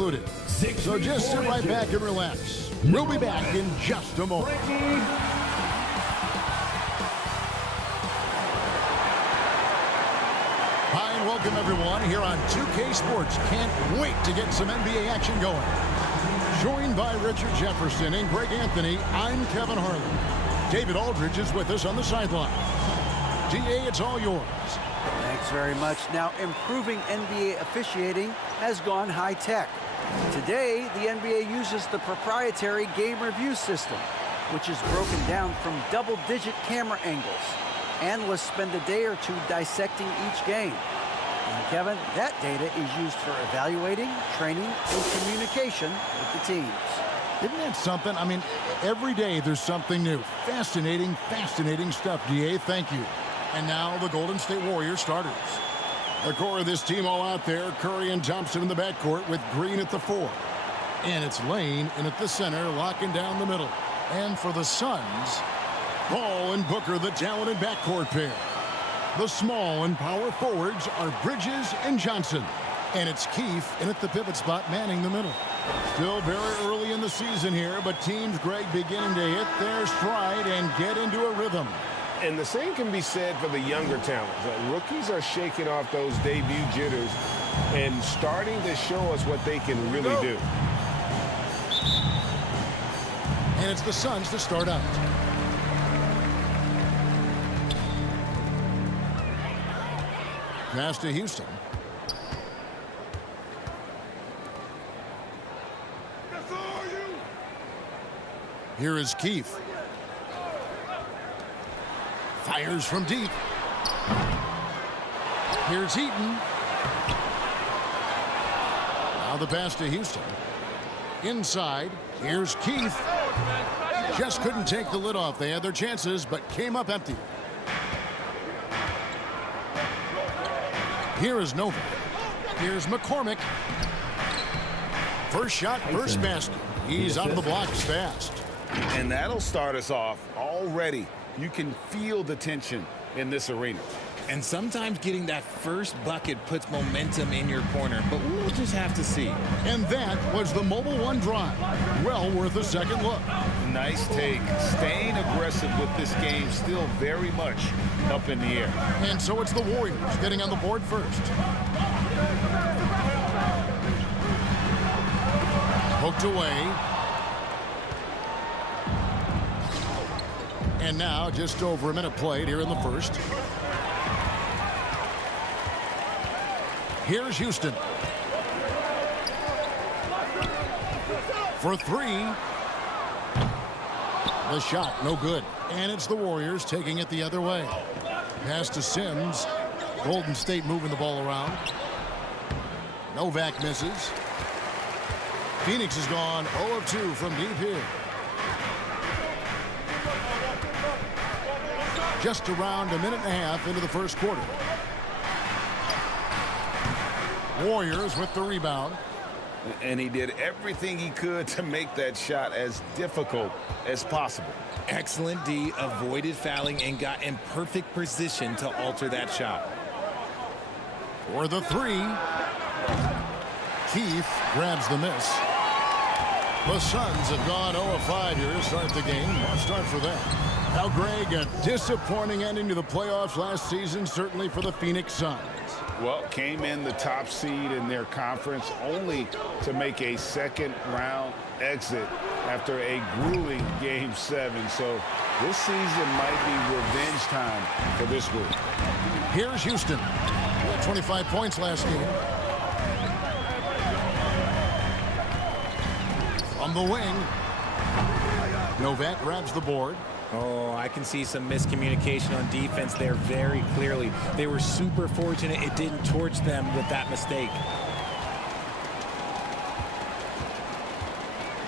included. So just sit right back and relax. We'll be back in just a moment. Hi, and welcome everyone here on 2K Sports. Can't wait to get some NBA action going. Joined by Richard Jefferson and Greg Anthony, I'm Kevin Harlan. David Aldridge is with us on the sideline. DA, it's all yours. Thanks very much. Now, improving NBA officiating has gone high-tech. Today, the NBA uses the proprietary game review system, which is broken down from double-digit camera angles. Analysts spend a day or two dissecting each game. And Kevin, that data is used for evaluating, training, and communication with the teams. Isn't that something? I mean, every day there's something new. Fascinating, fascinating stuff, DA. Thank you. And now the Golden State Warriors starters. The core of this team all out there. Curry and Thompson in the backcourt with Green at the 4. And it's Lane in at the center, locking down the middle. And for the Suns, Paul and Booker, the talented backcourt pair. The small and power forwards are Bridges and Johnson. And it's Keefe in at the pivot spot, manning the middle. Still very early in the season here, but teams, Greg, beginning to hit their stride and get into a rhythm. And the same can be said for the younger talent. The rookies are shaking off those debut jitters and starting to show us what they can really do. And it's the Suns to start out. Pass to Houston. Here is Keefe. Fires from deep. Here's Heaton. Now the pass to Houston. Inside, here's Keefe. Just couldn't take the lid off. They had their chances, but came up empty. Here is Nova. Here's McCormick. First shot, first basket. He's out of the blocks fast. And that'll start us off already. You can feel the tension in this arena. And sometimes getting that first bucket puts momentum in your corner, but we'll just have to see. And that was the Mobile One drive. Well worth a second look. Nice take. Staying aggressive with this game, still very much up in the air. And so it's the Warriors getting on the board first. Hooked away. And now just over a minute played here in the first. Here's Houston. For 3. The shot, no good. And it's the Warriors taking it the other way. Pass to Sims. Golden State moving the ball around. Novak misses. Phoenix has gone 0 of 2 from deep here. Just around a minute and a half into the first quarter. Warriors with the rebound. And he did everything he could to make that shot as difficult as possible. Excellent D, avoided fouling and got in perfect position to alter that shot. For the 3. Keefe grabs the miss. The Suns have gone 0 of 5 here to start the game. Well, start for them. Now, Greg, a disappointing ending to the playoffs last season, certainly for the Phoenix Suns. Well, came in the top seed in their conference only to make a second-round exit after a grueling Game 7. So this season might be revenge time for this group. Here's Houston. 25 points last game. From the wing. Novak grabs the board. Oh, I can see some miscommunication on defense there very clearly. They were super fortunate it didn't torch them with that mistake.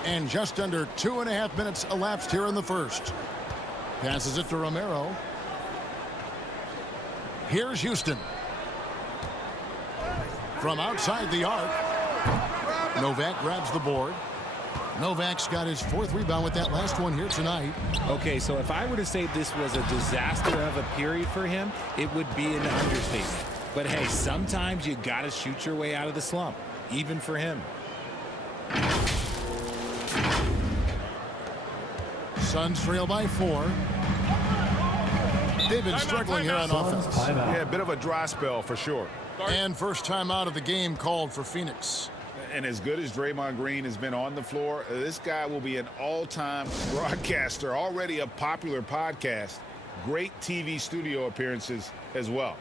And just under 2.5 minutes elapsed here in the first. Passes it to Romero. Here's Houston. From outside the arc. Novak grabs the board. Novak's got his 4th rebound with that last one here tonight. Okay, so if I were to say this was a disaster of a period for him, it would be an understatement. But hey, sometimes you got to shoot your way out of the slump, even for him. Suns trail by 4. They've been struggling here on offense. Yeah, a bit of a dry spell for sure. And first time out of the game called for Phoenix. And as good as Draymond Green has been on the floor, this guy will be an all-time broadcaster, already a popular podcast. Great TV studio appearances as well.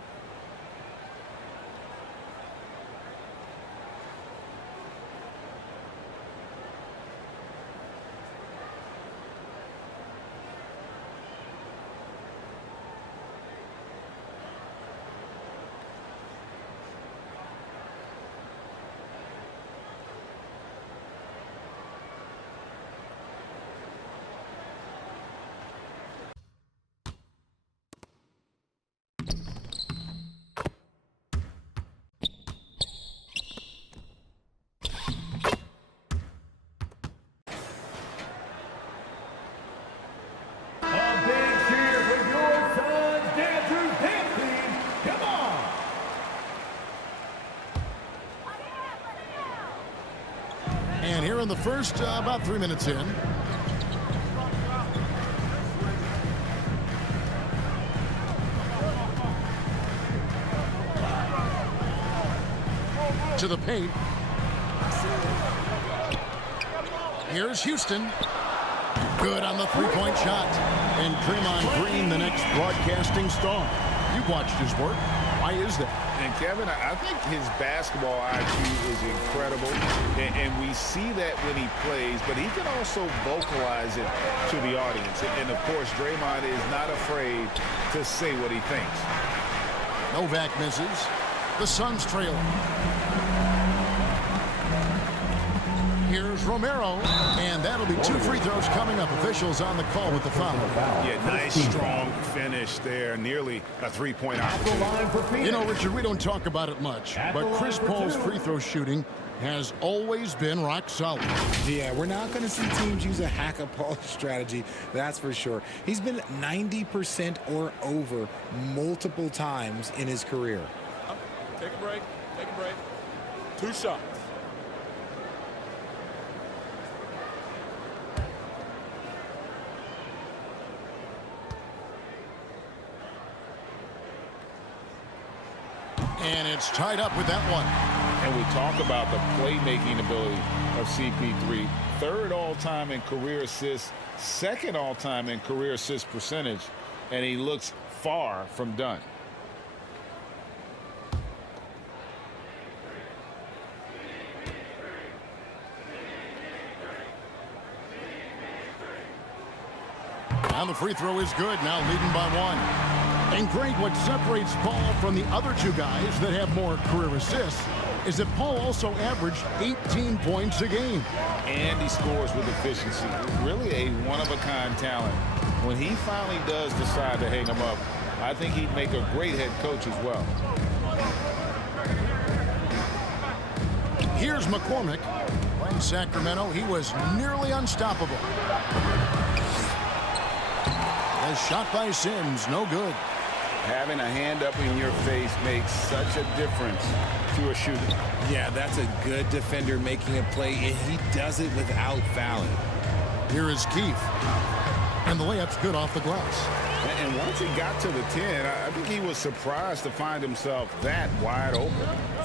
And here in the first, about 3 minutes in. To the paint. Here's Houston. Good on the three-point shot. And Draymond Green, the next broadcasting star. You've watched his work. Why is that? And Kevin, I think his basketball IQ is incredible, and we see that when he plays, but he can also vocalize it to the audience. And of course, Draymond is not afraid to say what he thinks. Novak misses. The Suns trail. Here's Romero, and that'll be 2 free throws coming up. Officials on the call with the foul. Yeah, nice, strong finish there. Nearly a three-point opportunity. You know, Richard, we don't talk about it much, but Chris Paul's free throw shooting has always been rock solid. Yeah, we're not going to see teams use a hack-a-Paul strategy, that's for sure. He's been 90% or over multiple times in his career. Take a break. Take a break. 2 shots. And it's tied up with that one. And we talk about the playmaking ability of CP3. 3rd all-time in career assists, 2nd all-time in career assist percentage, and he looks far from done. And the free throw is good, now leading by 1. And Greg, what separates Paul from the other 2 guys that have more career assists is that Paul also averaged 18 points a game. And he scores with efficiency. Really a one-of-a-kind talent. When he finally does decide to hang him up, I think he'd make a great head coach as well. Here's McCormick. Playing Sacramento, he was nearly unstoppable. A shot by Sims, no good. Having a hand up in your face makes such a difference to a shooter. Yeah, that's a good defender making a play, and he does it without fouling. Here is Keefe. And the layup's good off the glass. And once he got to the 10, I think he was surprised to find himself that wide open.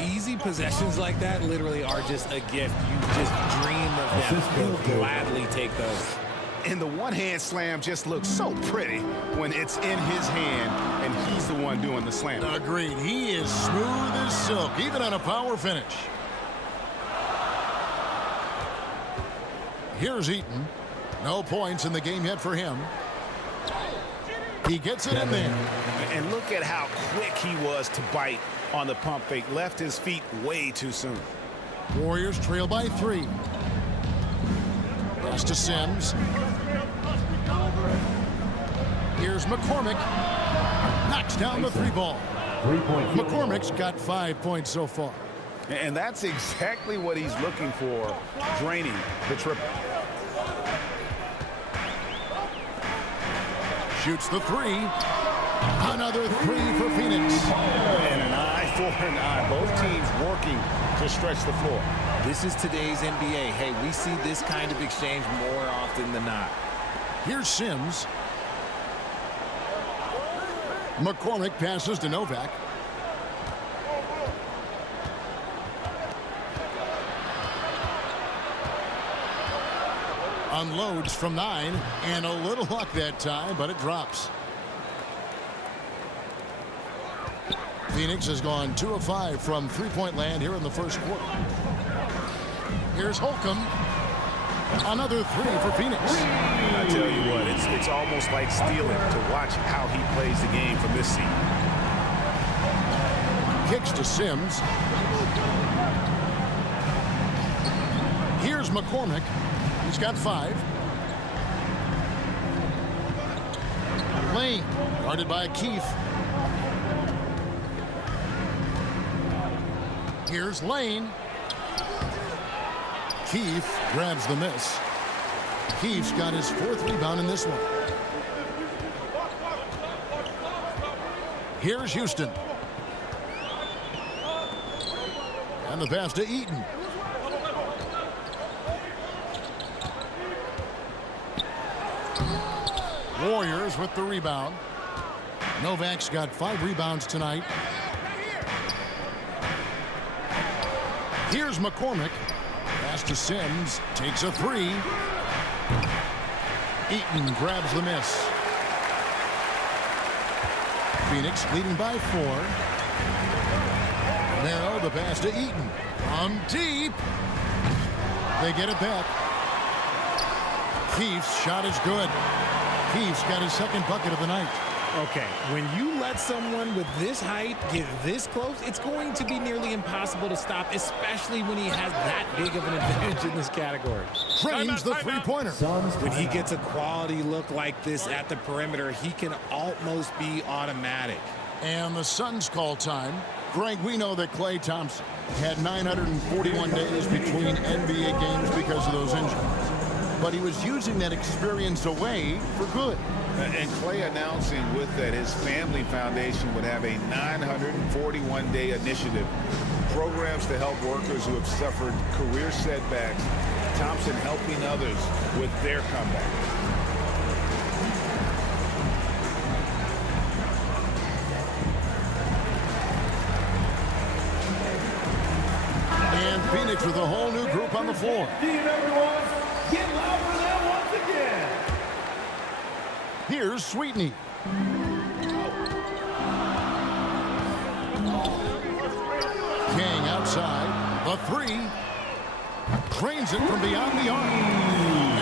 Easy possessions like that literally are just a gift. You just dream of them. You'll gladly take those. And the one-hand slam just looks so pretty when it's in his hand and he's the one doing the slam. Agreed. He is smooth as silk, even on a power finish. Here's Eaton. No points in the game yet for him. He gets it in there. And look at how quick he was to bite on the pump fake. Left his feet way too soon. Warriors trail by 3. Pass to Sims. Here's McCormick. Knocks down the 3 ball. McCormick's got 5 points so far. And that's exactly what he's looking for, draining the triple. Shoots the 3. Another 3 for Phoenix. And an eye for an eye. Both teams working to stretch the floor. This is today's NBA. Hey, we see this kind of exchange more often than not. Here's Sims. McCormick passes to Novak. Unloads from 9, and a little luck that time, but it drops. Phoenix has gone 2 of 5 from three-point land here in the first quarter. Here's Holcomb. Another 3 for Phoenix. I tell you what, it's almost like stealing to watch how he plays the game from this seat. Kicks to Sims. Here's McCormick. He's got 5. Lane, guarded by Keith. Here's Lane. Keith grabs the miss. Keith's got his 4th rebound in this one. Here's Houston. And the pass to Eaton. Warriors with the rebound. Novak's got 5 rebounds tonight. Here's McCormick. Pass to Sims. Takes a 3. Eaton grabs the miss. Phoenix leading by 4. Narrow the pass to Eaton. From deep. They get it back. Keith's shot is good. Keith's got his 2nd bucket of the night. Okay, when you let someone with this height get this close, it's going to be nearly impossible to stop, especially when he has that big of an advantage in this category. Trains the three-pointer. When he gets a quality look like this at the perimeter, he can almost be automatic. And the Suns call time. Greg, we know that Klay Thompson had 941 days between NBA games because of those injuries. But he was using that experience away for good. And Klay announcing with that his family foundation would have a 941-day initiative. Programs to help workers who have suffered career setbacks. Thompson helping others with their comeback. And Phoenix with a whole new group on the floor. Get loud for them once again. Here's Sweetney. King outside. The 3. Drains it from beyond the arc.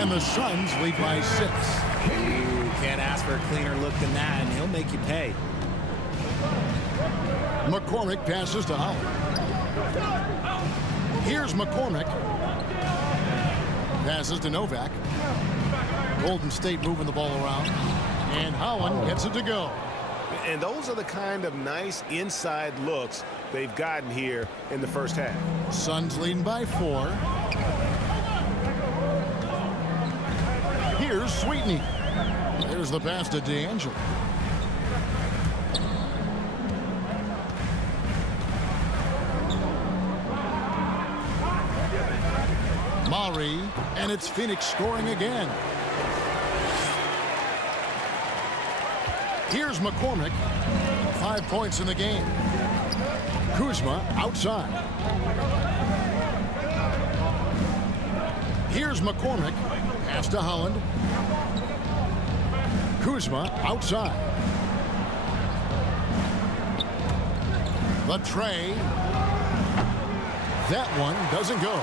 And the Suns lead by 6. You can't ask for a cleaner look than that, and he'll make you pay. McCormick passes to Holland. Here's McCormick. Passes to Novak. Golden State moving the ball around. And Holland gets it to go. And those are the kind of nice inside looks they've gotten here in the first half. Suns leading by 4. Here's Sweetney. There's the pass to D'Angelo. Murray, and it's Phoenix scoring again. Here's McCormick. 5 points in the game. Kuzma outside. Here's McCormick. Pass to Holland. Kuzma outside. The tray. That one doesn't go.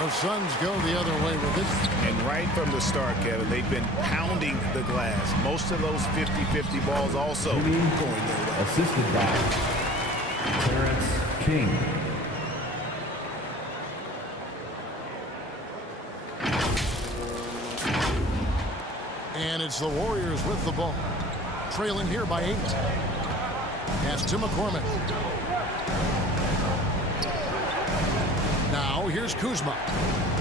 The Suns go the other way with it. And right from the start, Kevin, they've been pounding the glass. Most of those 50-50 balls also going their way. Assisted by Clarence King. And it's the Warriors with the ball. Trailing here by 8. Pass to McCormick. Now here's Kuzma.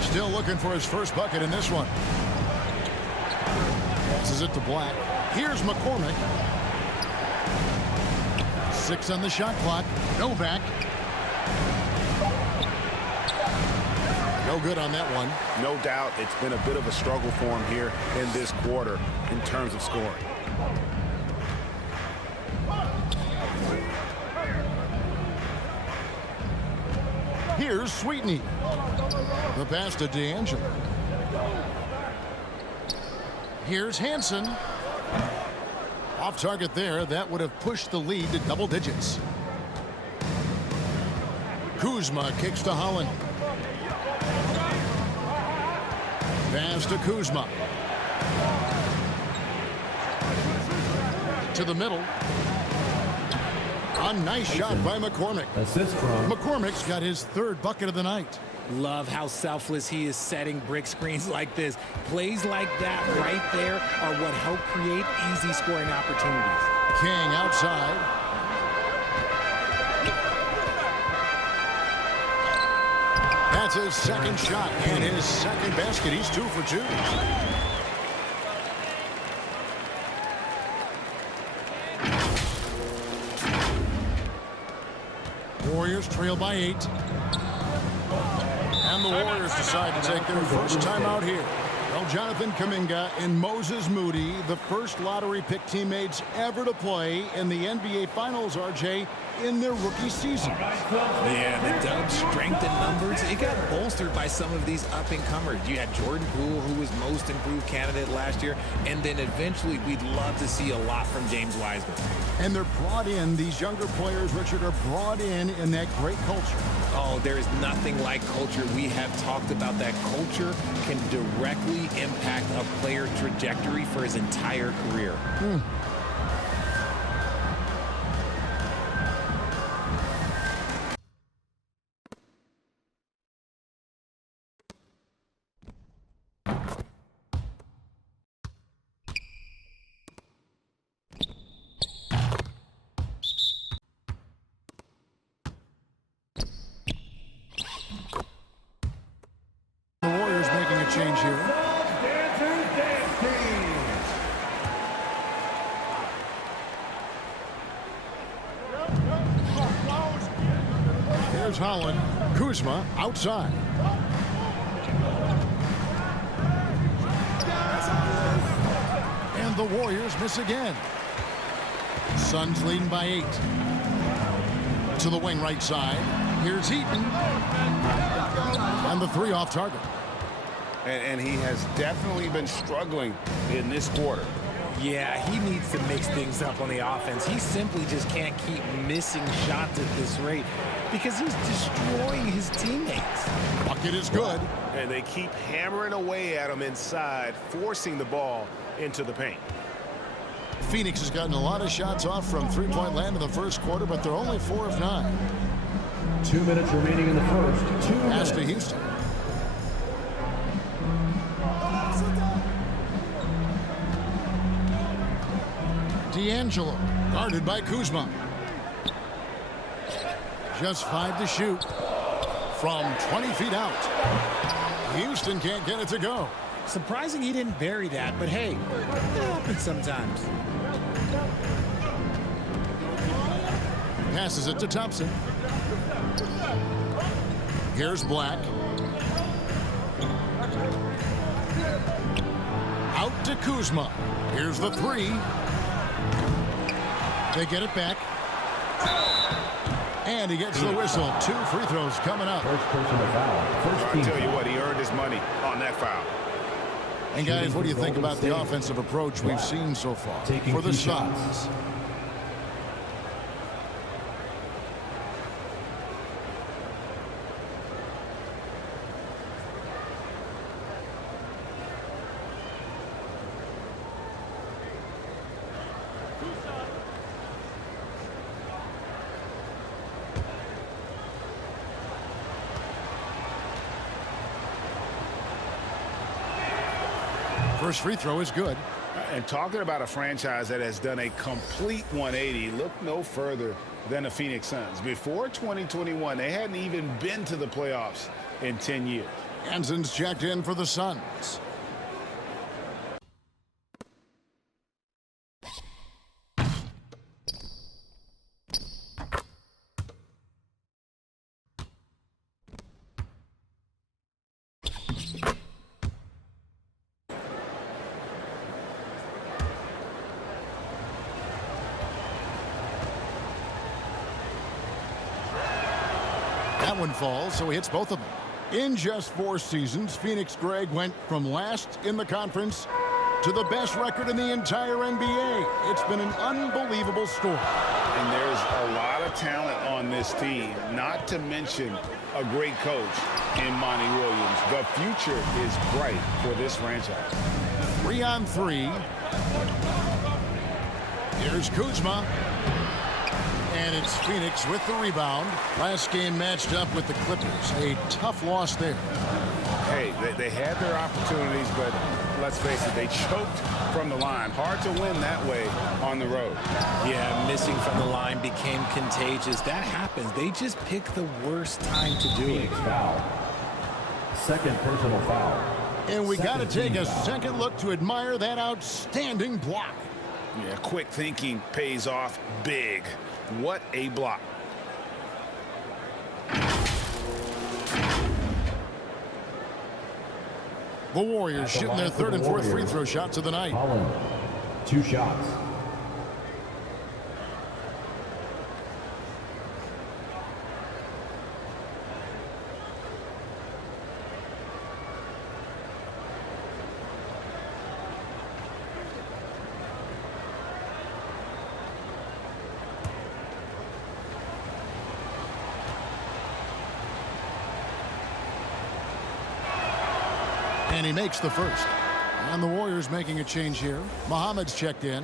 Still looking for his first bucket in this one. Passes it to Black. Here's McCormick. 6 on the shot clock. Novak. No good on that one. No doubt it's been a bit of a struggle for him here in this quarter in terms of scoring. Here's Sweetney. The pass to D'Angelo. Here's Hansen. Off target there. That would have pushed the lead to double digits. Kuzma kicks to Holland. Pass to Kuzma. To the middle. A nice shot by McCormick. Assist from McCormick's got his third bucket of the night. Love how selfless he is setting brick screens like this. Plays like that right there are what help create easy scoring opportunities. King outside. That's his second shot and his second basket. He's 2 for 2. Warriors trail by 8. And the Warriors decide to take their first timeout here. Well, Jonathan Kuminga and Moses Moody, the first lottery pick teammates ever to play in the NBA Finals, RJ, in their rookie season. Yeah, the Dubs' strength in numbers, it got bolstered by some of these up-and-comers. You had Jordan Poole, who was most improved candidate last year, and then eventually we'd love to see a lot from James Wiseman. And they're brought in, these younger players, Richard, are brought in that great culture. Oh, there is nothing like culture. We have talked about that culture can directly impact a player's trajectory for his entire career. The Warriors making a change here. Dancers Dance Team. Here's Holland. Kuzma outside. And the Warriors miss again. Suns leading by 8. To the wing right side. Here's Heaton. And the 3 off target. And he has definitely been struggling in this quarter. Yeah, he needs to mix things up on the offense. He simply just can't keep missing shots at this rate because he's destroying his teammates. Bucket is good. And they keep hammering away at him inside, forcing the ball into the paint. Phoenix has gotten a lot of shots off from three-point land in the first quarter, but they're only 4 of 9. 2 minutes remaining in the first. 2 Pass minutes. to Houston. D'Angelo, guarded by Kuzma. Just 5 to shoot from 20 feet out. Houston can't get it to go. Surprising he didn't bury that, but hey, it happens sometimes. Passes it to Thompson. Here's Black. Out to Kuzma. Here's the 3. They get it back. And he gets the whistle. 2 free throws coming up. First personal foul. First I team. tell you what, he earned his money on that foul. And guys, what do you think about the offensive approach we've seen so far Taking for the 2 Suns? shots. First free throw is good. And talking about a franchise that has done a complete 180, look no further than the Phoenix Suns. Before 2021, they hadn't even been to the playoffs in 10 years. Hansen's checked in for the Suns. That one falls, so he hits both of them. In just 4 seasons, Phoenix Greg went from last in the conference to the best record in the entire NBA. It's been an unbelievable story. And there's a lot of talent on this team, not to mention a great coach in Monty Williams. The future is bright for this franchise. 3 on 3. Here's Kuzma. And it's Phoenix with the rebound. Last game matched up with the Clippers. A tough loss there. Hey, they had their opportunities, but let's face it, they choked from the line. Hard to win that way on the road. Yeah, missing from the line became contagious. That happens. They just pick the worst time to do it. Foul. Second personal foul. And we got to take a second look to admire that outstanding block. Yeah, quick thinking pays off big. What a block. The Warriors shooting their 3rd and 4th free throw shots of the night. Holland, 2 shots. And he makes the first. And the Warriors making a change here. Muhammad's checked in.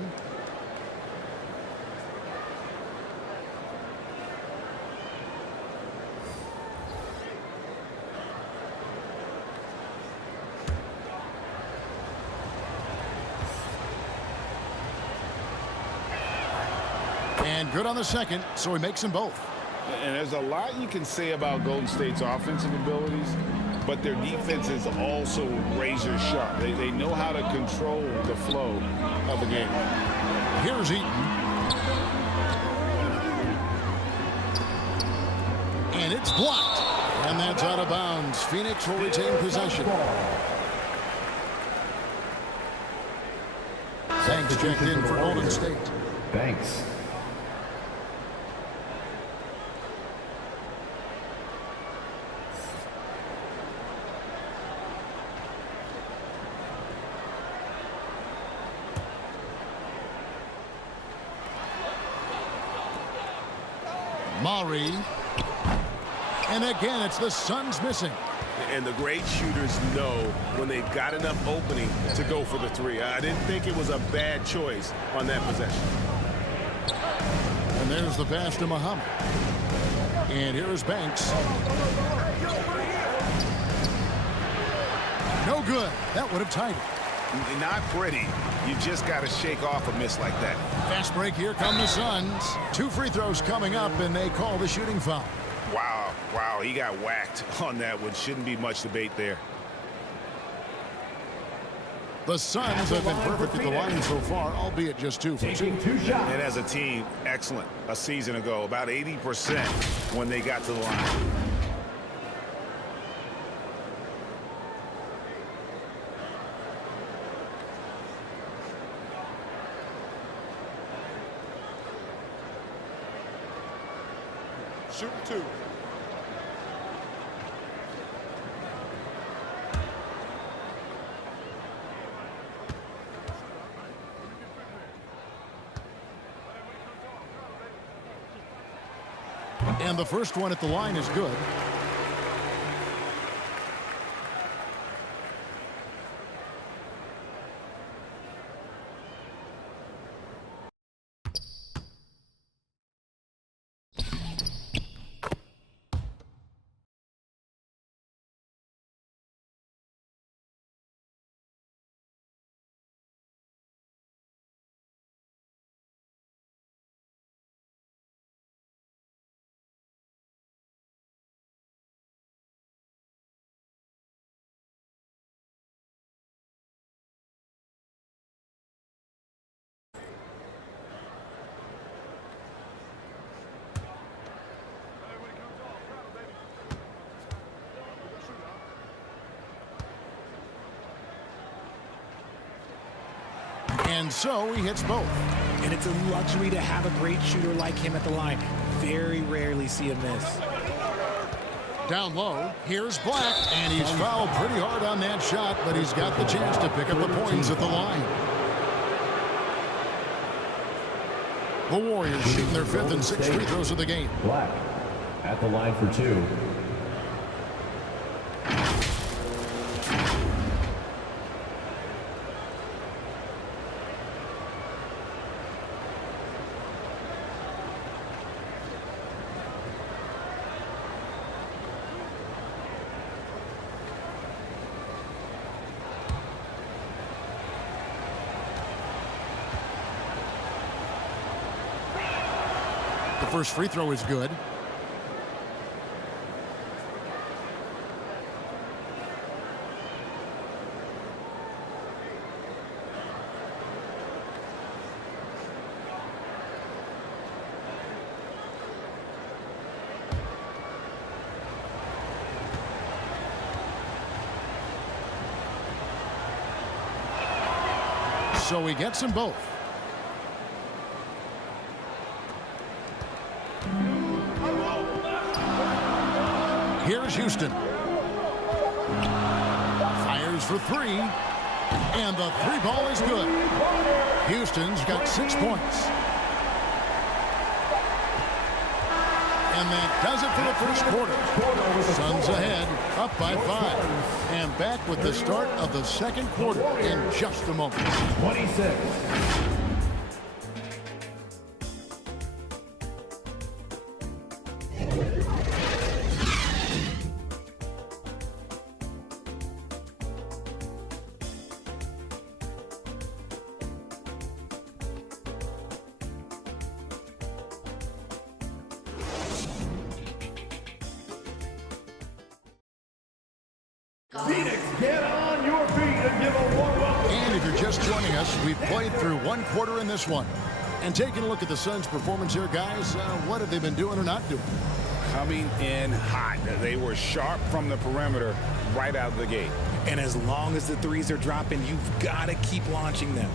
And good on the second, so he makes them both. And there's a lot you can say about Golden State's offensive abilities, but their defense is also razor sharp. They know how to control the flow of the game. Here's Eaton. And it's blocked. And that's out of bounds. Phoenix will retain possession. Banks checked in for Golden State. Banks. Murray. And again, it's the Suns missing. And the great shooters know when they've got enough opening to go for the 3. I didn't think it was a bad choice on that possession. And there's the pass to Muhammad. And here's Banks. No good. That would have tied it. Not pretty. You just got to shake off a miss like that. Fast break. Here come the Suns. 2 free throws coming up, and they call the shooting foul. Wow, he got whacked on that one. Shouldn't be much debate there. The Suns have been perfect at the line so far, albeit just 2 for 2. Taking 2 shots. And as a team, excellent. A season ago, about 80% when they got to the line. Shooting 2. And the first one at the line is good. And so he hits both. And it's a luxury to have a great shooter like him at the line. Very rarely see a miss. Down low, here's Black, and he's fouled pretty hard on that shot, but he's got the chance to pick up the points at the line. The Warriors shooting their 5th and 6th free throws of the game. Black at the line for 2. The first free throw is good. So he gets them both. Here's Houston. Fires for 3. And the 3 ball is good. Houston's got 6 points. And that does it for the first quarter. Suns ahead, up by 5. And back with the start of the second quarter in just a moment. 26. Phoenix, get on your feet and give a warm welcome. And if you're just joining us, we've played through 1 quarter in this one. And taking a look at the Suns' performance here, guys, what have they been doing or not doing? Coming in hot. They were sharp from the perimeter right out of the gate. And as long as the threes are dropping, you've got to keep launching them.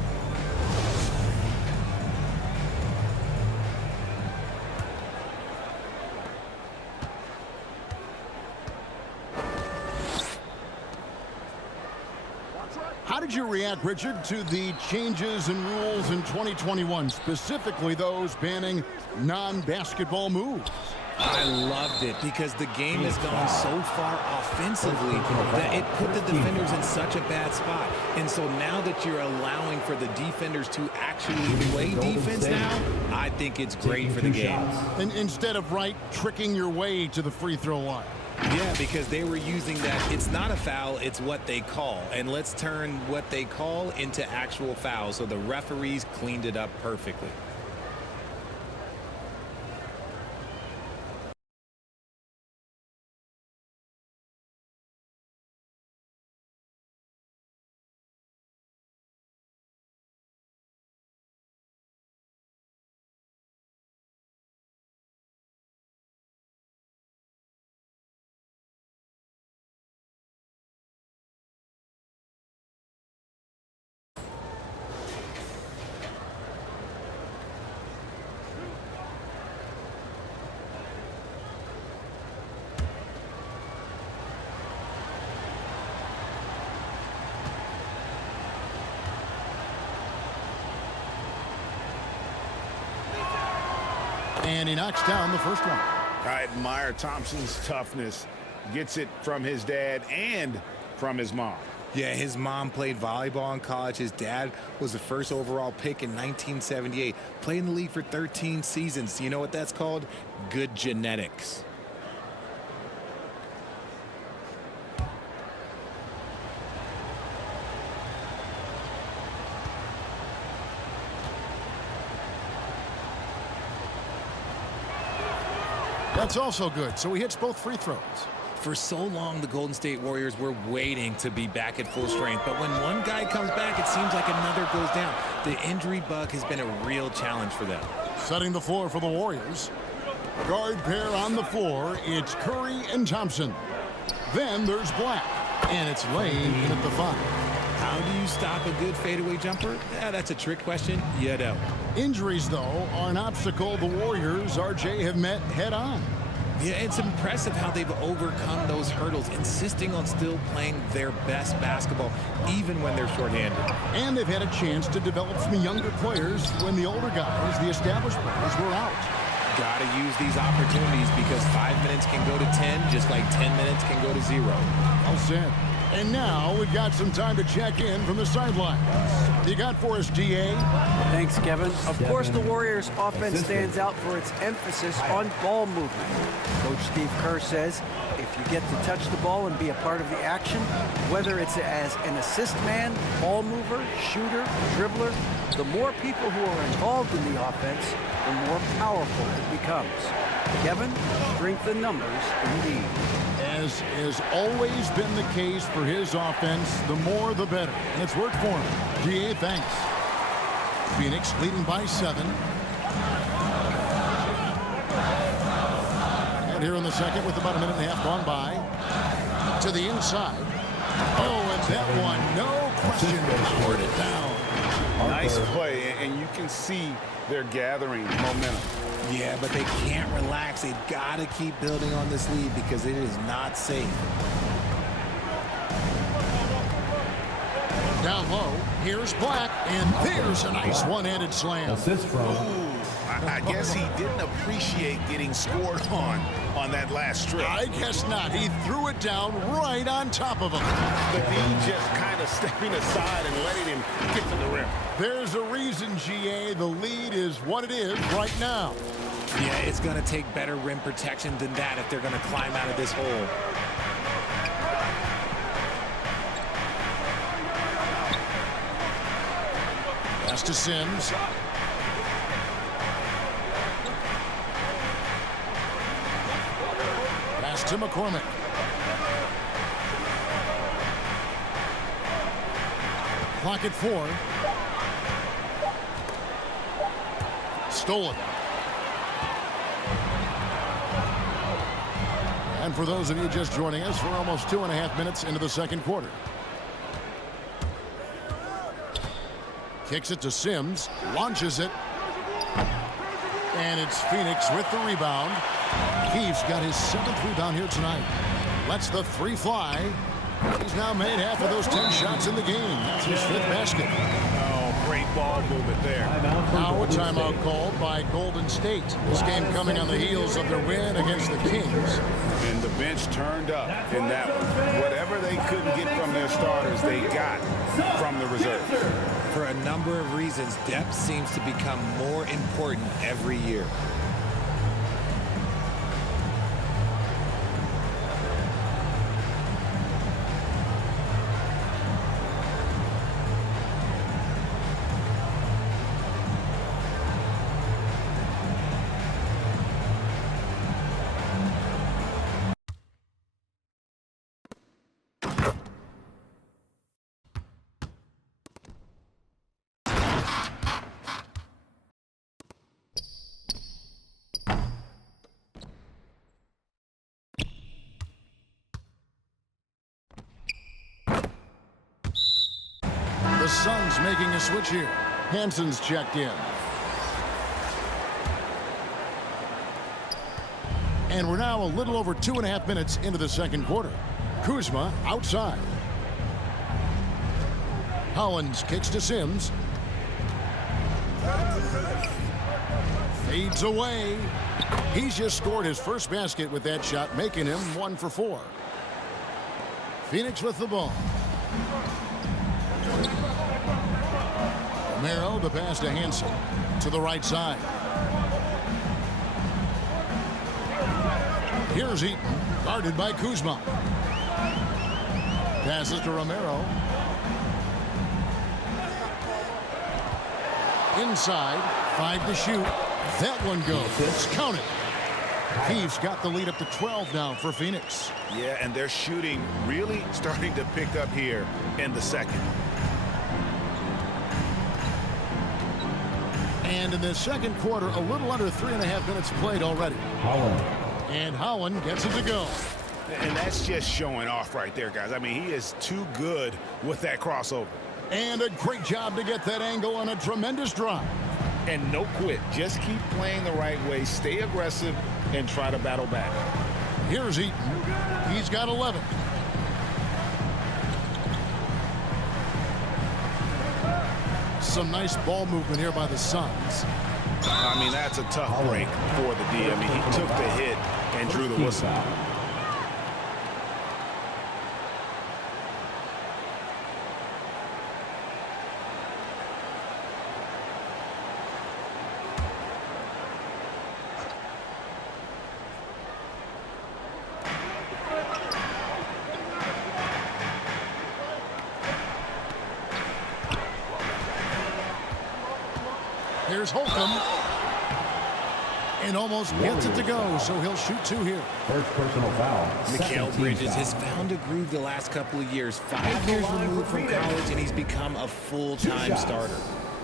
How did you react, Richard, to the changes in rules in 2021, specifically those banning non-basketball moves? I loved it because the game has gone so far offensively that it put the defenders in such a bad spot. And so now that you're allowing for the defenders to actually play defense now, I think it's great for the game. And instead of tricking your way to the free throw line. Yeah, because they were using that. It's not a foul, it's what they call. And let's turn what they call into actual fouls. So the referees cleaned it up perfectly. And he knocks down the first one. I admire Thompson's toughness. Gets it from his dad and from his mom. Yeah, his mom played volleyball in college. His dad was the first overall pick in 1978. Played in the league for 13 seasons. You know what that's called? Good genetics. That's also good. So he hits both free throws. For so long, the Golden State Warriors were waiting to be back at full strength. But when one guy comes back, it seems like another goes down. The injury bug has been a real challenge for them. Setting the floor for the Warriors. Guard pair on the floor. It's Curry and Thompson. Then there's Black. And it's Lane in at the 5. How do you stop a good fadeaway jumper? Yeah, that's a trick question. You don't. Injuries, though, are an obstacle the Warriors, RJ, have met head-on. Yeah, it's impressive how they've overcome those hurdles, insisting on still playing their best basketball, even when they're shorthanded. And they've had a chance to develop some younger players when the older guys, the established players, were out. Got to use these opportunities because 5 minutes can go to 10, just like 10 minutes can go to 0. Well said. And now we've got some time to check in from the sidelines. You got for us, DA? Thanks, Kevin. Of course, the Warriors' offense stands out for its emphasis on ball movement. Coach Steve Kerr says if you get to touch the ball and be a part of the action, whether it's as an assist man, ball mover, shooter, dribbler, the more people who are involved in the offense, the more powerful it becomes. Kevin, strength in numbers indeed. As has always been the case for his offense, the more the better. And it's worked for him. DA, thanks. Phoenix leading by 7. And here in the second with about a minute and a half gone by. To the inside. Oh, and that one, no question, powered it down. Nice play, and you can see they're gathering momentum. Yeah, but they can't relax. They've got to keep building on this lead because it is not safe. Down low, here's Black, and there's a nice one-handed slam. Assist from. I guess he didn't appreciate getting scored on that last strip. I guess not. He threw it down right on top of him. But he just kind of stepping aside and letting him get to the rim. There's a reason, GA. The lead is what it is right now. Yeah, it's going to take better rim protection than that if they're going to climb out of this hole. Pass to Sims. Pass to McCormick. Clock at 4. Stolen. And for those of you just joining us, we're almost 2.5 minutes into the second quarter. Kicks it to Sims, launches it, and it's Phoenix with the rebound. Keefe's got his 7th rebound here tonight. Lets the 3 fly. He's now made half of those 10 shots in the game. That's his 5th basket. Oh, great ball movement there. Now a timeout called by Golden State. This game coming on the heels of their win against the Kings. And the bench turned up in that one. Whatever they couldn't get from their starters, they got from the reserves. For a number of reasons, depth seems to become more important every year. The Suns making a switch here. Hanson's checked in. And we're now a little over 2.5 minutes into the second quarter. Kuzma outside. Hollins kicks to Sims. Fades away. He's just scored his first basket with that shot, making him 1 for 4. Phoenix with the ball. Romero, the pass to Hanson. To the right side. Here's Eaton, guarded by Kuzma. Passes to Romero. Inside, 5 to shoot. That one goes. Count it. Keefe's got the lead up to 12 now for Phoenix. Yeah, and their shooting really starting to pick up here in the second. And in the second quarter, a little under 3.5 minutes played already. Holland. And Holland gets it to go. And that's just showing off right there, guys. I mean, he is too good with that crossover. And a great job to get that angle on a tremendous drive. And no quit. Just keep playing the right way. Stay aggressive and try to battle back. Here's Eaton. He's got 11. Some nice ball movement here by the Suns. I mean, that's a tough break for the D. I mean, he took the hit and drew the whistle. Here's Holcomb. And almost gets it to go, so he'll shoot 2 here. First personal foul. Mikal Bridges has found a groove the last couple of years. 5 years removed from college, and he's become a full-time starter.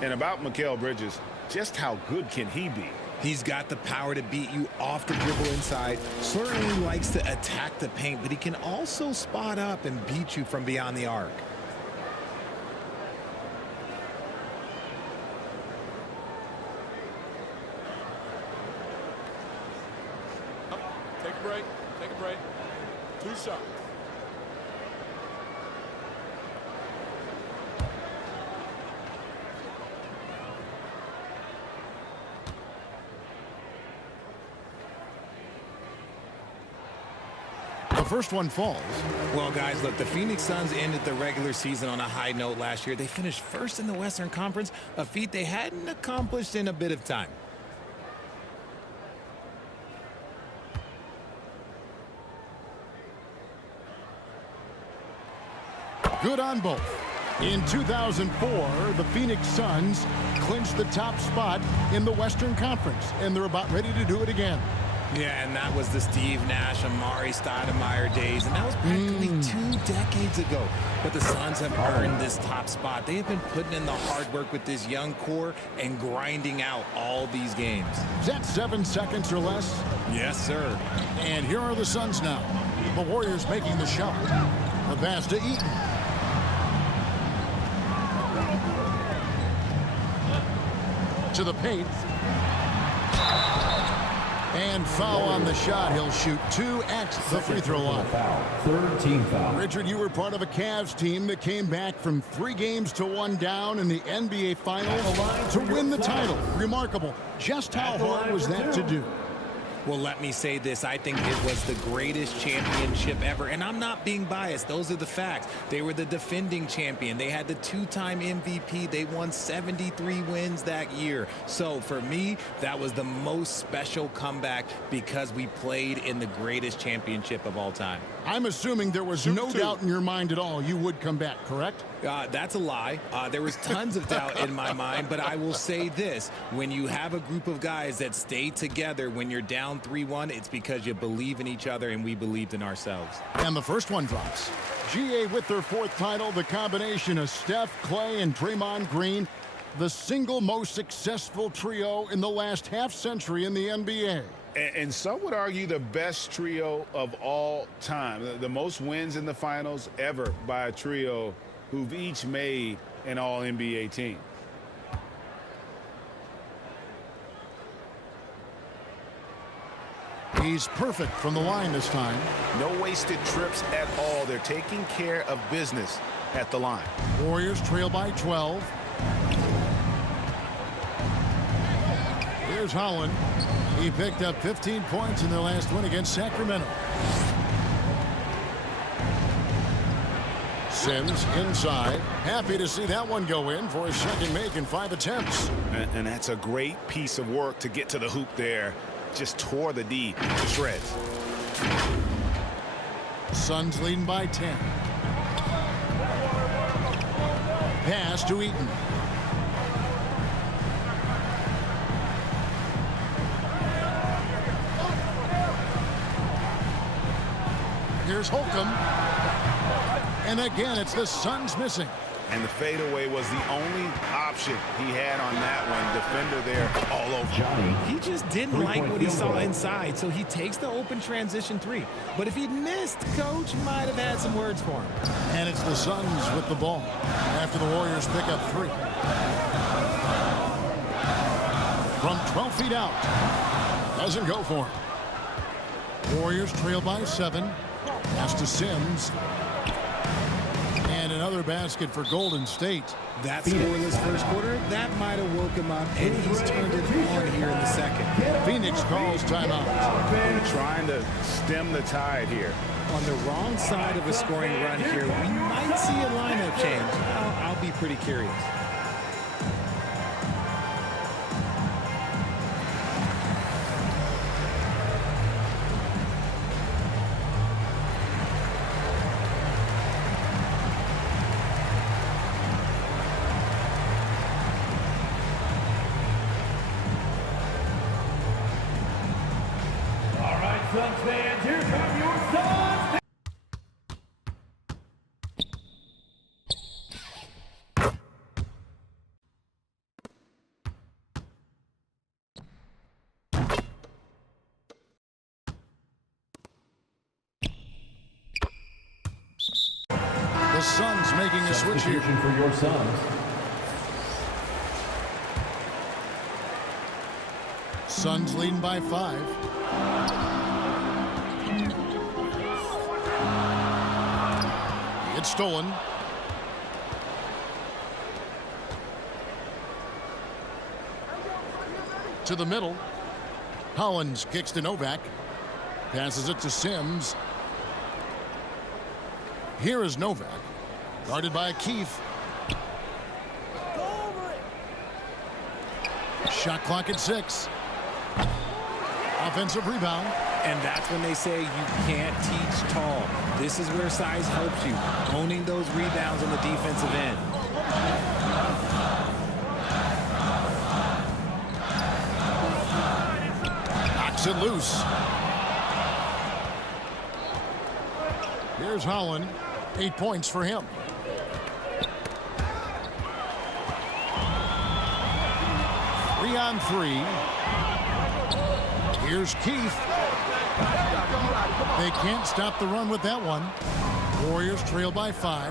And about Mikal Bridges, just how good can he be? He's got the power to beat you off the dribble inside. Certainly likes to attack the paint, but he can also spot up and beat you from beyond the arc. Take a break. Take a break. 2 shots. The first one falls. Well, guys, look, the Phoenix Suns ended the regular season on a high note last year. They finished first in the Western Conference, a feat they hadn't accomplished in a bit of time. Good on both. In 2004, the Phoenix Suns clinched the top spot in the Western Conference, and they're about ready to do it again. Yeah, and that was the Steve Nash, Amari Stoudemire days, and that was practically 2 decades ago. But the Suns have earned this top spot. They have been putting in the hard work with this young core and grinding out all these games. Is that 7 seconds or less? Yes, sir. And here are the Suns now. The Warriors making the shot. The pass to Eaton. To the paint. And foul on the shot. He'll shoot 2 at the free throw line. Third team foul. Richard, you were part of a Cavs team that came back from 3 games to 1 down in the NBA Finals to win the title. Remarkable. Just how hard was that to do? Well, let me say this. I think it was the greatest championship ever. And I'm not being biased. Those are the facts. They were the defending champion. They had the 2-time MVP. They won 73 wins that year. So for me, that was the most special comeback because we played in the greatest championship of all time. I'm assuming there was no doubt in your mind at all you would come back, correct? That's a lie. There was tons of doubt in my mind, but I will say this. When you have a group of guys that stay together when you're down 3-1, it's because you believe in each other and we believed in ourselves. And the first one drops. GA with their 4th title, the combination of Steph, Clay, and Draymond Green, the single most successful trio in the last half-century in the NBA. And some would argue the best trio of all time. The most wins in the finals ever by a trio who've each made an All-NBA team. He's perfect from the line this time. No wasted trips at all. They're taking care of business at the line. Warriors trail by 12. Here's Holland. He picked up 15 points in their last win against Sacramento. Sims inside. Happy to see that one go in for his second make in 5 attempts. And that's a great piece of work to get to the hoop there. Just tore the D to shreds. Suns leading by 10. Pass to Eaton. Here's Holcomb. And again, it's the Suns missing. And the fadeaway was the only option he had on that one. Defender there all over. Johnny. He just didn't like what he saw inside, so he takes the open transition 3. But if he'd missed, Coach might have had some words for him. And it's the Suns with the ball after the Warriors pick up 3. from 12 feet out. Doesn't go for him. Warriors trail by 7. Pass to Sims. And another basket for Golden State. That scoreless first quarter, that might have woke him up, and he's turned it on here in the second. Phoenix calls timeout. Trying to stem the tide here. On the wrong side of a scoring run here, we might see a lineup change. I'll be pretty curious. All right, Suns fans, here come your Suns. The Suns making a switch here. Substitution for your Suns. Suns leading by 5. It's stolen. To the middle. Hollins kicks to Novak. Passes it to Sims. Here is Novak. Guarded by Keefe. Shot clock at 6. Offensive rebound. And that's when they say you can't teach tall. This is where size helps you, owning those rebounds on the defensive end. Knocks it loose. Here's Holland. 8 points for him. Three on 3. Here's Keefe. They can't stop the run with that one. Warriors trail by 5.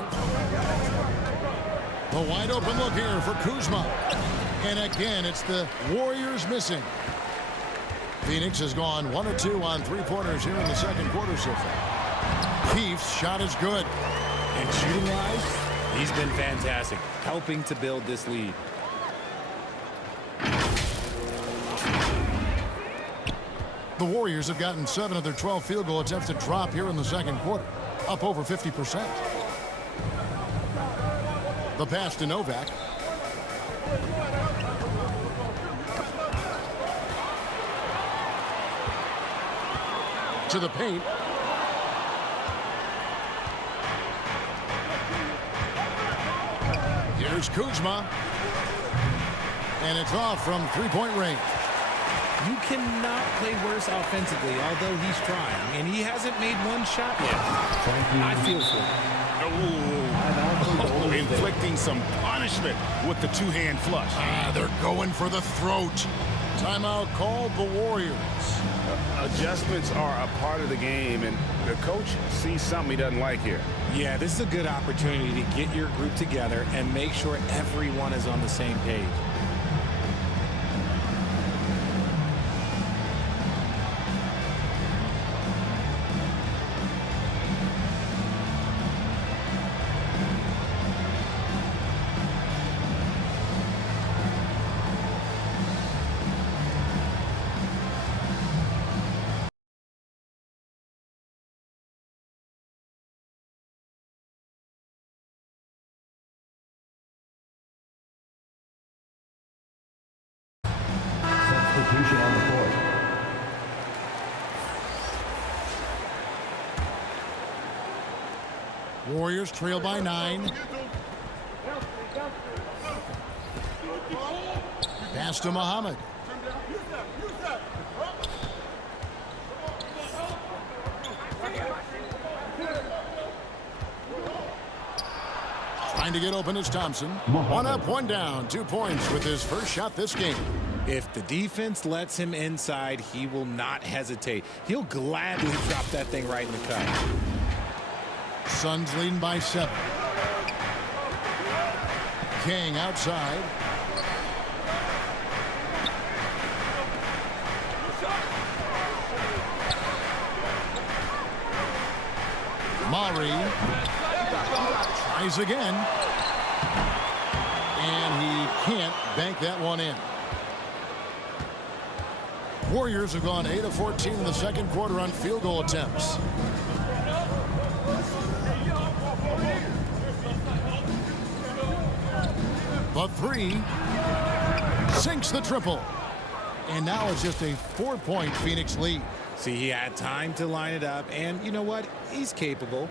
The wide open look here for Kuzma. And again, it's the Warriors missing. Phoenix has gone 1 of 2 on 3-pointers here in the second quarter so far. Keefe's shot is good. And shooting-wise, he's been fantastic, helping to build this lead. The Warriors have gotten 7 of their 12 field goal attempts to drop here in the second quarter, up over 50%. The pass to Novak. To the paint. Here's Kuzma. And it's off from 3-point range. You cannot play worse offensively, although he's trying, and he hasn't made one shot yet. I feel for him. Oh, inflicting some punishment with the two-hand flush. They're going for the throat. Timeout called the Warriors. Adjustments are a part of the game, and the coach sees something he doesn't like here. Yeah, this is a good opportunity to get your group together and make sure everyone is on the same page. Substitution on the court. Warriors trail by 9. Pass to Muhammad. Trying to get open is Thompson. 1 up, 1 down. 2 points with his first shot this game. If the defense lets him inside, he will not hesitate. He'll gladly drop that thing right in the cut. Suns leading by 7. King outside. Maury tries again. And he can't bank that one in. Warriors have gone 8 of 14 in the second quarter on field goal attempts. The three sinks the triple. And now it's just a 4-point Phoenix lead. See, he had time to line it up, and you know what? He's capable.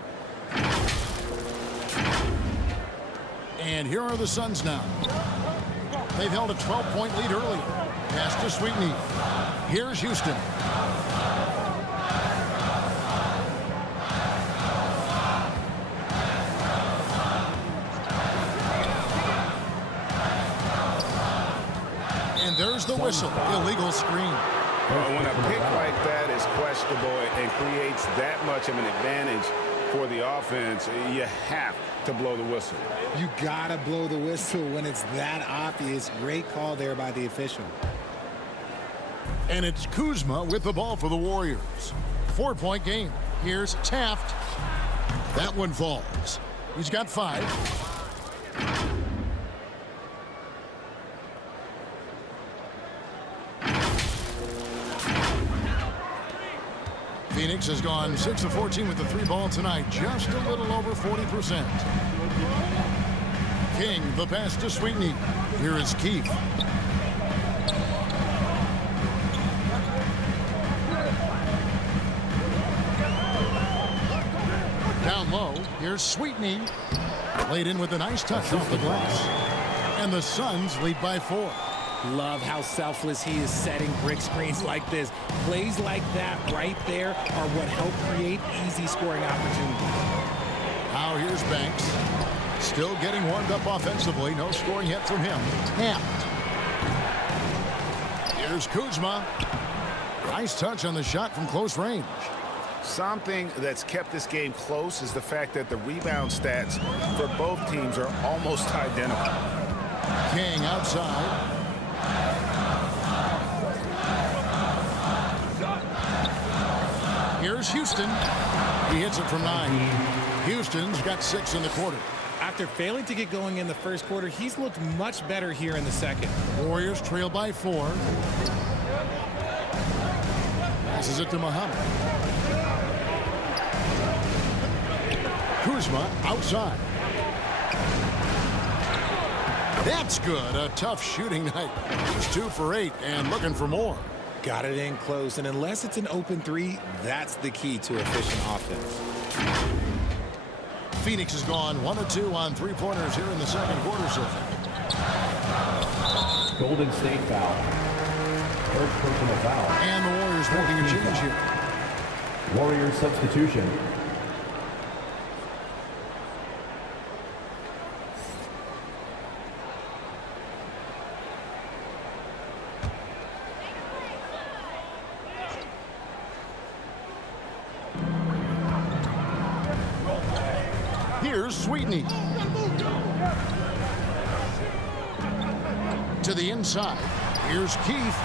And here are the Suns now. They've held a 12-point lead earlier. Pass to Sweetney. Here's Houston. And there's the whistle. Illegal screen. Well, when a pick like that is questionable and creates that much of an advantage for the offense, you have to blow the whistle. You gotta blow the whistle when it's that obvious. Great call there by the official. And it's Kuzma with the ball for the Warriors. 4-point game. Here's Taft. That one falls. He's got 5. Phoenix has gone 6 of 14 with the 3-ball tonight. Just a little over 40%. King, the pass to Sweetney. Here is Keith. Down low, here's Sweetney. Laid in with a nice touch off the glass. And the Suns lead by 4. Love how selfless he is setting brick screens like this. Plays like that right there are what help create easy scoring opportunities. Now here's Banks. Still getting warmed up offensively. No scoring yet from him. Tapped. Here's Kuzma. Nice touch on the shot from close range. Something that's kept this game close is the fact that the rebound stats for both teams are almost identical. King outside. Here's Houston. He hits it from 9. Houston's got 6 in the quarter. After failing to get going in the first quarter, he's looked much better here in the second. Warriors trail by 4. Passes it to Muhammad. Kuzma outside. That's good. A tough shooting night. He's 2 for 8 and looking for more. Got it in close, and unless it's an open 3, that's the key to efficient offense. Phoenix has gone 1 of 2 on 3-pointers here in the second quarter so far. Golden State foul. First personal foul. And the Warriors making a change here. Warriors substitution. Here's Sweetney. To the inside. Here's Keith.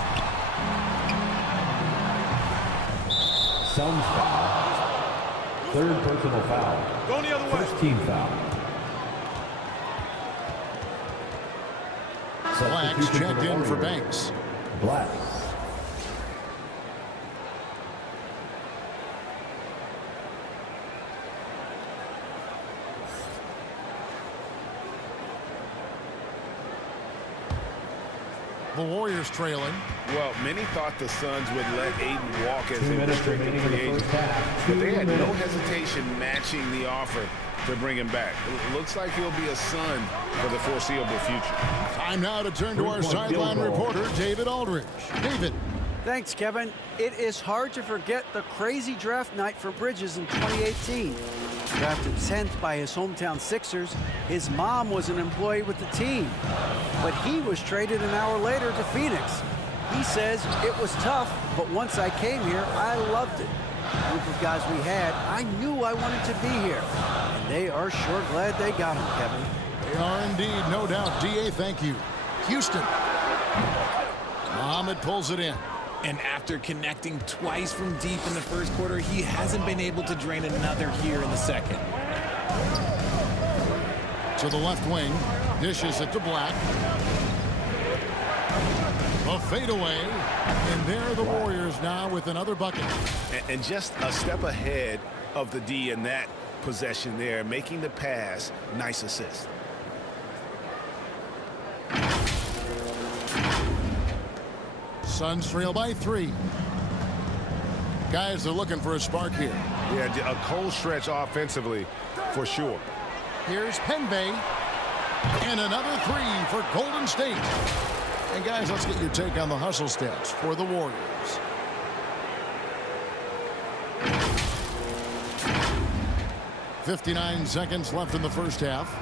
Suns foul. Third personal foul. Going the other way. First team foul. Blacks Substitution checked in for Warriors. Banks. Black. The Warriors trailing. Well, many thought the Suns would let Aiden walk as 2 a minutes restricted remaining in free the agent, first half. but they 2 had no minutes. hesitation matching the offer to bring him back. It looks like he'll be a Sun for the foreseeable future. Time now to turn to our 3-point sideline field goal. reporter, David Aldridge. David. Thanks, Kevin. It is hard to forget the crazy draft night for Bridges in 2018. Drafted 10th by his hometown Sixers, his mom was an employee with the team. But he was traded an hour later to Phoenix. He says it was tough, but once I came here, I loved it. The group of guys we had, I knew I wanted to be here. And they are sure glad they got him, Kevin. They are indeed, no doubt. DA, thank you. Houston. Muhammad pulls it in. And after connecting twice from deep in the first quarter, he hasn't been able to drain another here in the second. To the left wing, dishes it to Black. A fadeaway, and there are the Warriors now with another bucket. And just a step ahead of the D in that possession there, making the pass. Nice assist. Suns trail by 3. Guys are looking for a spark here. Yeah, a cold stretch offensively for sure. Here's Penbay. And another 3 for Golden State. And guys, let's get your take on the hustle stats for the Warriors. .59 seconds left in the first half.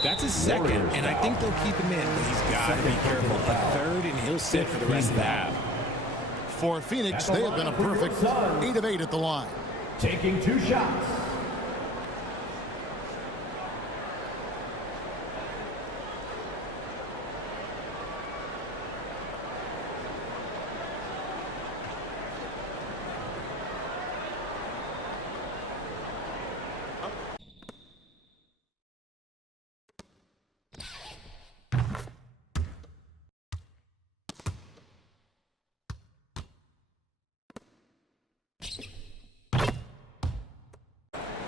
That's his second, and I think they'll keep him in, but he's got to be careful. A third, and he'll sit for the rest of the half. For Phoenix, they have been a perfect 8 of 8 at the line. Taking 2 shots.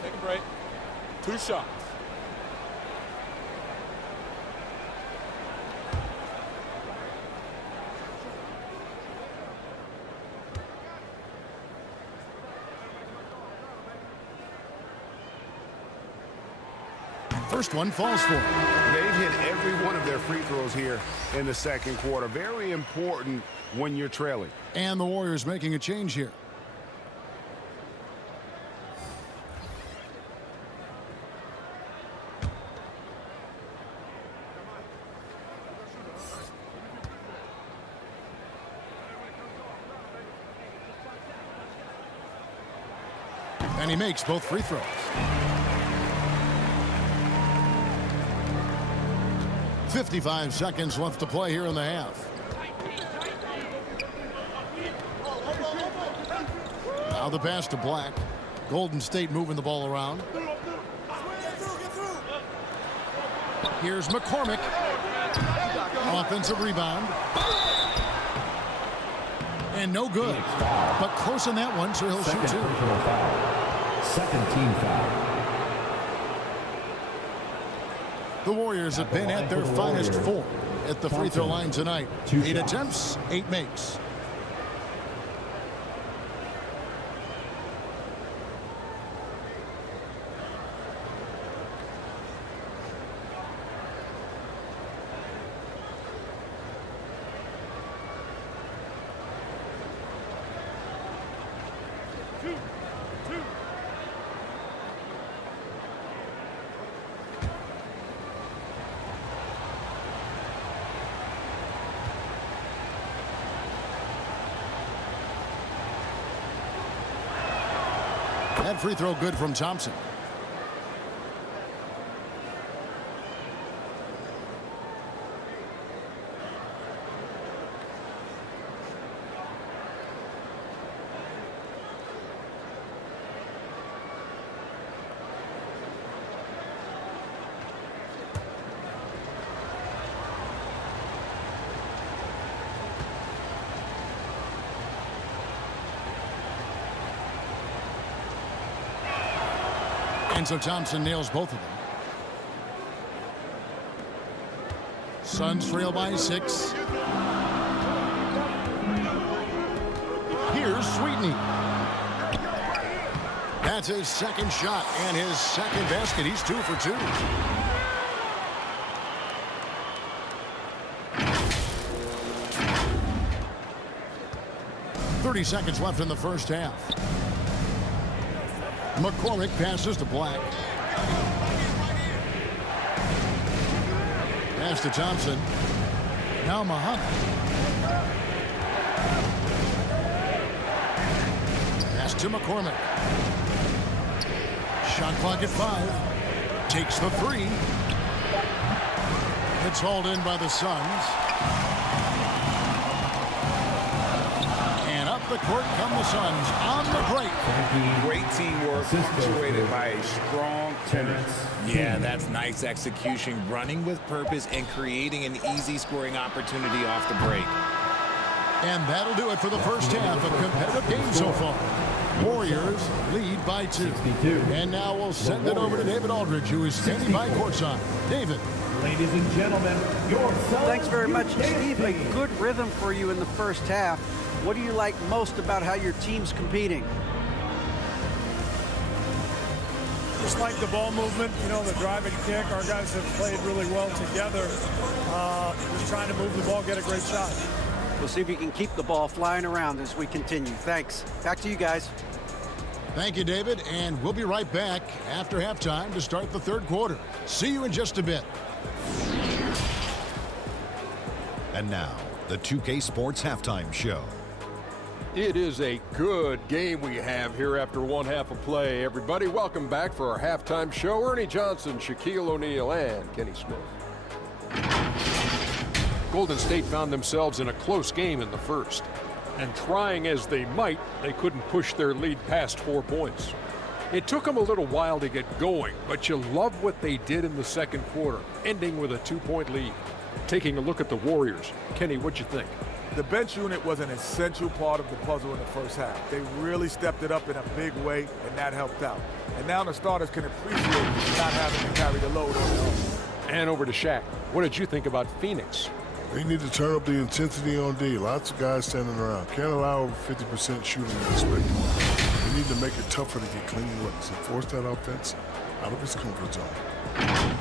Take a break. 2 shots. First one falls for him. They've hit every one of their free throws here in the second quarter. Very important when you're trailing. And the Warriors making a change here. And he makes both free throws. .55 seconds left to play here in the half. Now the pass to Black. Golden State moving the ball around. Here's McCormick. Offensive rebound. And no good. But close on that one, so he'll shoot 2. Second team foul. The Warriors have been at their finest 4 at the free throw line tonight. 8 attempts, 8 makes. That free throw good from Thompson. And so Thompson nails both of them. Suns trail by 6. Here's Sweetney. That's his second shot and his second basket. He's 2 for 2. .30 seconds left in the first half. McCormick passes to Black. Pass to Thompson. Now Muhammad. Pass to McCormick. Shot clock at 5. Takes the 3. It's hauled in by the Suns. the court come the Suns on the break. Great teamwork punctuated by a strong finish. Yeah, that's nice execution, running with purpose and creating an easy scoring opportunity off the break. And that'll do it for the first half. A competitive game so far. Warriors lead by 2. And now we'll send it over to David Aldridge, who is standing by courtside. David. Ladies and gentlemen, your Suns. Thanks very much, Phoenix Steve. A team. good rhythm for you in the first half. What do you like most about how your team's competing? Just like the ball movement, you know, the drive and kick. Our guys have played really well together. Just trying to move the ball, get a great shot. We'll see if you can keep the ball flying around as we continue. Thanks. Back to you guys. Thank you, David. And we'll be right back after halftime to start the third quarter. See you in just a bit. And now, the 2K Sports Halftime Show. It is a good game we have here after one half of play. Everybody, welcome back for our halftime show. Ernie Johnson, Shaquille O'Neal, and Kenny Smith. Golden State found themselves in a close game in the first. And trying as they might, they couldn't push their lead past 4 points. It took them a little while to get going, but you love what they did in the second quarter, ending with a 2-point lead. Taking a look at the Warriors. Kenny, what'd you think? The bench unit was an essential part of the puzzle in the first half. They really stepped it up in a big way, and that helped out. And now the starters can appreciate not having to carry the load on their own. And over to Shaq. What did you think about Phoenix? They need to turn up the intensity on D. Lots of guys standing around. Can't allow over 50% shooting in this spring. They need to make it tougher to get clean looks and force that offense out of its comfort zone.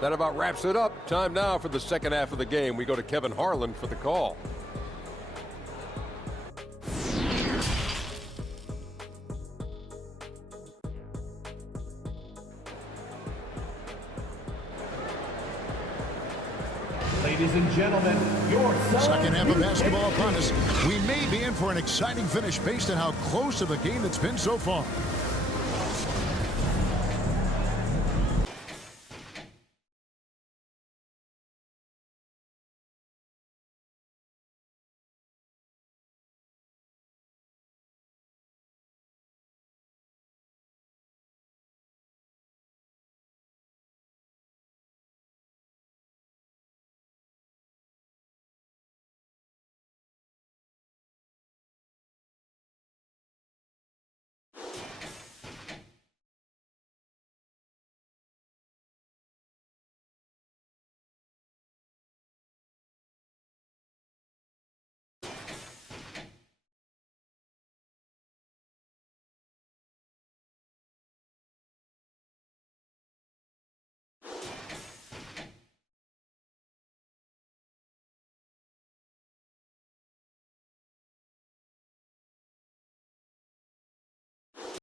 That about wraps it up. Time now for the second half of the game. We go to Kevin Harlan for the call. Ladies and gentlemen, your Suns. Second half of basketball upon us. We may be in for an exciting finish based on how close of a game it's been so far.